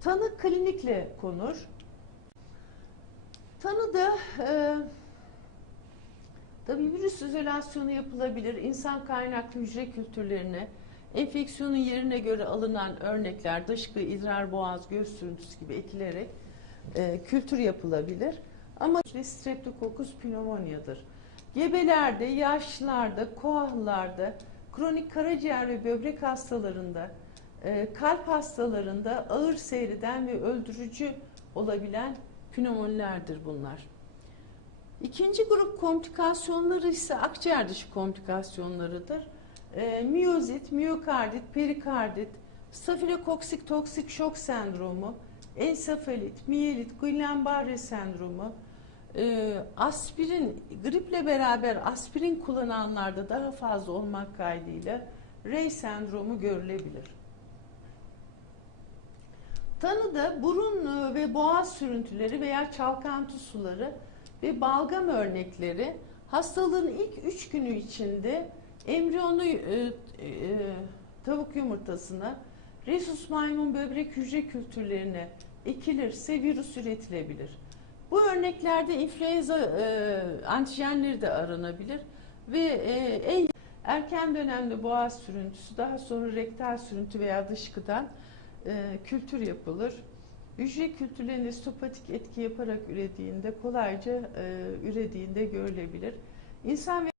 Tanı klinikle konur. Tanıda e, tabii virüs izolasyonu yapılabilir. İnsan kaynaklı hücre kültürlerine, enfeksiyonun yerine göre alınan örnekler, dışkı, idrar, boğaz, göğüs sürüntüsü gibi ekilerek e, kültür yapılabilir. Ama Streptococcus pneumonia'dır. Gebelerde, yaşlılarda, koahlarda, kronik karaciğer ve böbrek hastalarında, kalp hastalarında ağır seyreden ve öldürücü olabilen pneumonilerdir bunlar. İkinci grup komplikasyonları ise akciğer dışı komplikasyonlarıdır. E, miyozit, miyokardit, perikardit, stafilokoksik toksik şok sendromu, ensefalit, miyelit, Guillain-Barré sendromu, e, aspirin, griple beraber aspirin kullananlarda daha fazla olmak kaydıyla Rey sendromu görülebilir. Tanıda burun e, ve boğaz sürüntüleri veya çalkantı suları ve balgam örnekleri hastalığın ilk 3 günü içinde embriyonu e, e, tavuk yumurtasına, rhesus maymun böbrek hücre kültürlerine ekilirse virüs üretilebilir. Bu örneklerde influenza e, antijenleri de aranabilir ve e, en erken dönemde boğaz sürüntüsü, daha sonra rektal sürüntü veya dışkıdan e, kültür yapılır. Hücre kültürlerinde stopatik etki yaparak ürediğinde kolayca e, ürediğinde görülebilir. İnsan ve